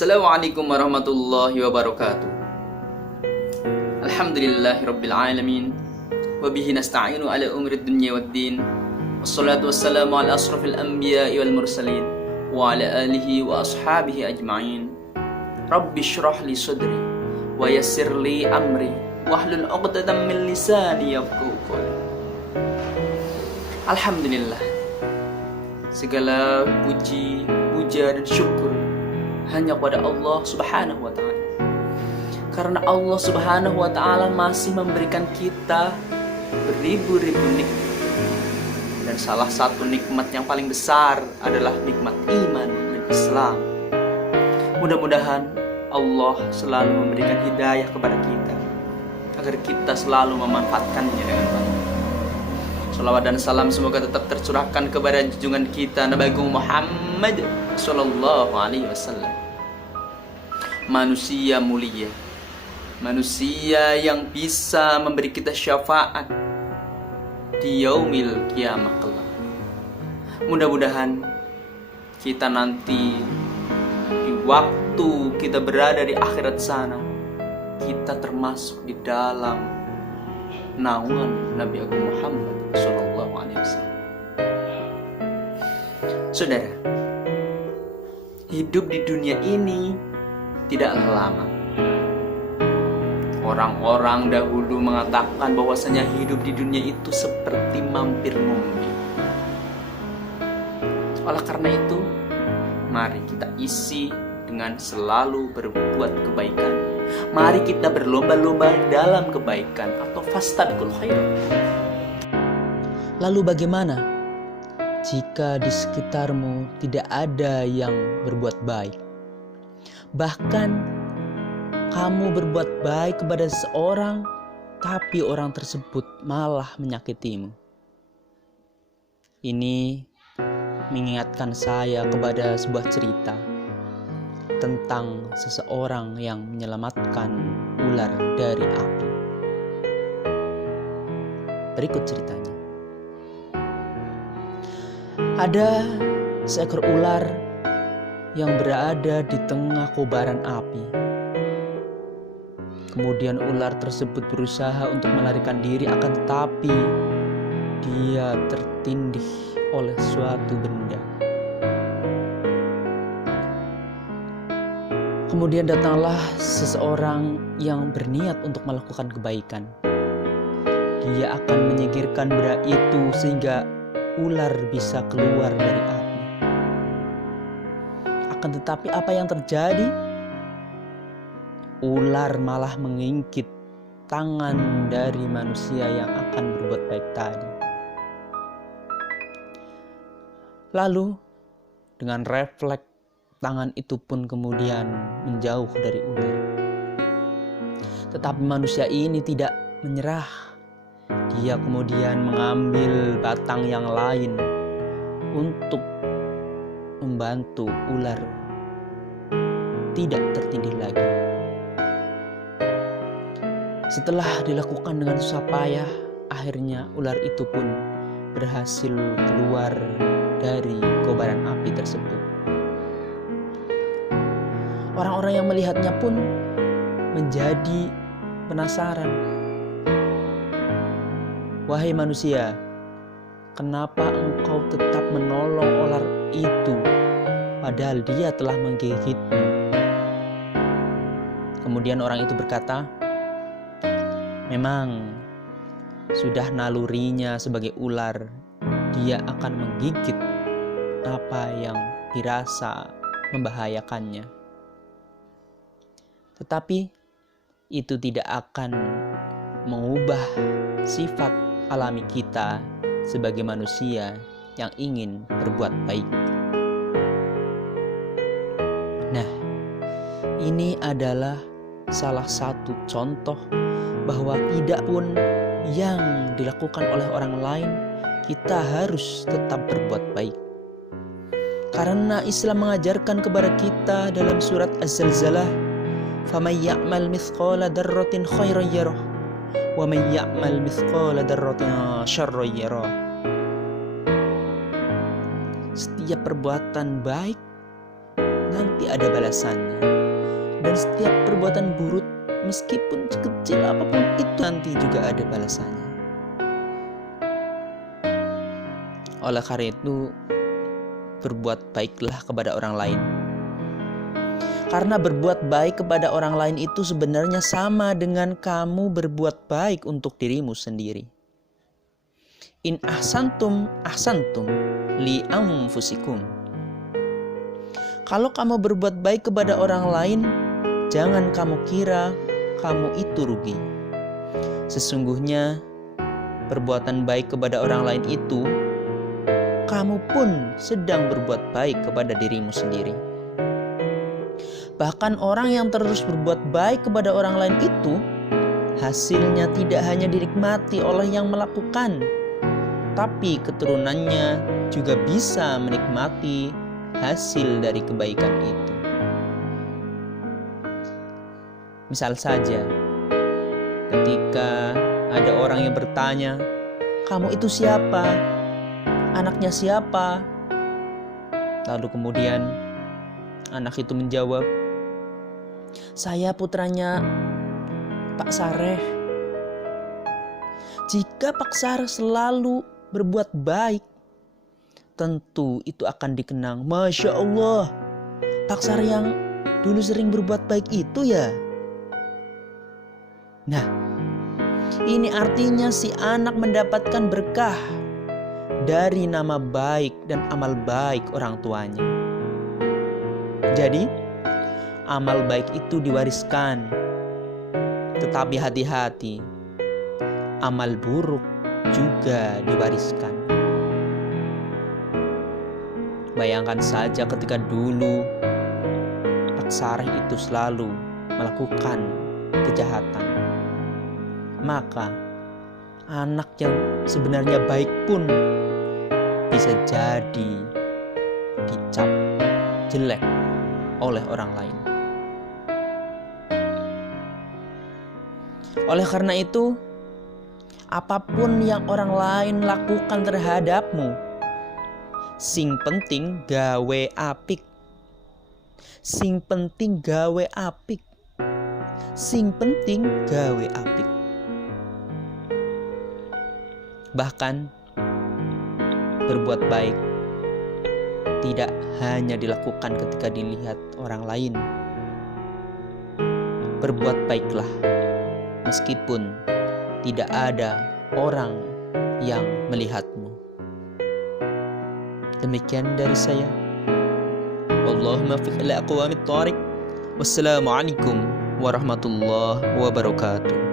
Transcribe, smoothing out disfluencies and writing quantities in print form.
Assalamualaikum warahmatullahi wabarakatuh. Alhamdulillahirabbil alamin. Wa bihi nasta'inu ala umrid dunya waddin. Wassalatu wassalamu ala asrafil anbiya'i wal mursalin wa ala alihi wa ashabihi ajma'in. Rabbi shrah li sadri wa yassir li amri wahlul 'uqdatam min lisani yafqahu qawli. Alhamdulillah, segala puji, puja dan syukur hanya kepada Allah Subhanahu wa ta'ala. Karena Allah Subhanahu wa ta'ala masih memberikan kita beribu-ribu nikmat. Dan salah satu nikmat yang paling besar adalah nikmat iman dan Islam. Mudah-mudahan Allah selalu memberikan hidayah kepada kita agar kita selalu memanfaatkannya dengan baik. Salawat dan salam semoga tetap tercurahkan kepada junjungan kita Nabi Muhammad Sallallahu Alaihi Wasallam. Manusia mulia, manusia yang bisa memberi kita syafaat di yaumil kiamah kelak. Mudah-mudahan kita nanti di waktu kita berada di akhirat sana, kita termasuk di dalam naungan Nabi Agung Muhammad Sallallahu Alaihi Wasallam. Saudara, hidup di dunia ini tidaklah lama. Orang-orang dahulu mengatakan bahwasanya hidup di dunia itu seperti mampir ngombe. Oleh karena itu, mari kita isi dengan selalu berbuat kebaikan. Mari kita berlomba-lomba dalam kebaikan atau fastabiqul khairat. Lalu bagaimana jika di sekitarmu tidak ada yang berbuat baik? Bahkan kamu berbuat baik kepada seseorang, tapi orang tersebut malah menyakitimu. Ini mengingatkan saya kepada sebuah cerita tentang seseorang yang menyelamatkan ular dari api. Berikut ceritanya. Ada seekor ular yang berada di tengah kobaran api. Kemudian ular tersebut berusaha untuk melarikan diri, akan tetapi dia tertindih oleh suatu benda. Kemudian datanglah seseorang yang berniat untuk melakukan kebaikan. Dia akan menyingkirkan benda itu sehingga ular bisa keluar dari api. Akan tetapi apa yang terjadi? Ular malah mengingkit tangan dari manusia yang akan berbuat baik tadi. Lalu dengan refleks tangan itu pun kemudian menjauh dari ular. Tetapi manusia ini tidak menyerah. Dia kemudian mengambil batang yang lain untuk membantu ular tidak tertindih lagi. Setelah dilakukan dengan susah payah, akhirnya ular itu pun berhasil keluar dari kobaran api tersebut. Orang-orang yang melihatnya pun menjadi penasaran. Wahai manusia, kenapa engkau tetap menolong ular itu padahal dia telah menggigitmu? Kemudian orang itu berkata, memang sudah nalurinya sebagai ular, dia akan menggigit apa yang dirasa membahayakannya. Tetapi itu tidak akan mengubah sifat alami kita sebagai manusia yang ingin berbuat baik. Nah, ini adalah salah satu contoh bahwa tidak pun yang dilakukan oleh orang lain, kita harus tetap berbuat baik. Karena Islam mengajarkan kepada kita dalam surat Az-Zalzalah, "Faman ya'mal mithqala dzarratin khairan yarah, wa man ya'mal mithqala dzarratin syarran yarah." Setiap perbuatan baik nanti ada balasannya. Dan setiap perbuatan buruk, meskipun kecil apapun itu, nanti juga ada balasannya. Oleh karena itu, berbuat baiklah kepada orang lain. Karena berbuat baik kepada orang lain itu sebenarnya sama dengan kamu berbuat baik untuk dirimu sendiri. In ahsantum ahsantum li anfusikum. Kalau kamu berbuat baik kepada orang lain, jangan kamu kira kamu itu rugi. Sesungguhnya perbuatan baik kepada orang lain itu, kamu pun sedang berbuat baik kepada dirimu sendiri. Bahkan orang yang terus berbuat baik kepada orang lain itu, hasilnya tidak hanya dinikmati oleh yang melakukan, tapi keturunannya juga bisa menikmati hasil dari kebaikan itu. Misal saja, ketika ada orang yang bertanya, "Kamu itu siapa? Anaknya siapa?" Lalu kemudian anak itu menjawab, "Saya putranya Pak Sareh." Jika Pak Sareh selalu berbuat baik, tentu itu akan dikenang, "Masya Allah, Pak Sareh yang dulu sering berbuat baik itu ya." Nah, ini artinya si anak mendapatkan berkah dari nama baik dan amal baik orang tuanya. Jadi, amal baik itu diwariskan. Tetapi hati-hati, amal buruk juga diwariskan. Bayangkan saja ketika dulu Pak Sareh itu selalu melakukan kejahatan, maka anak yang sebenarnya baik pun bisa jadi dicap jelek oleh orang lain. Oleh karena itu, apapun yang orang lain lakukan terhadapmu, sing penting gawe apik. Sing penting gawe apik. Sing penting gawe apik. Bahkan berbuat baik tidak hanya dilakukan ketika dilihat orang lain. Berbuat baiklah meskipun tidak ada orang yang melihatmu. Demikian dari saya. Allahumma fiq ila aqwamit thariq. Wassalamualaikum warahmatullahi wabarakatuh.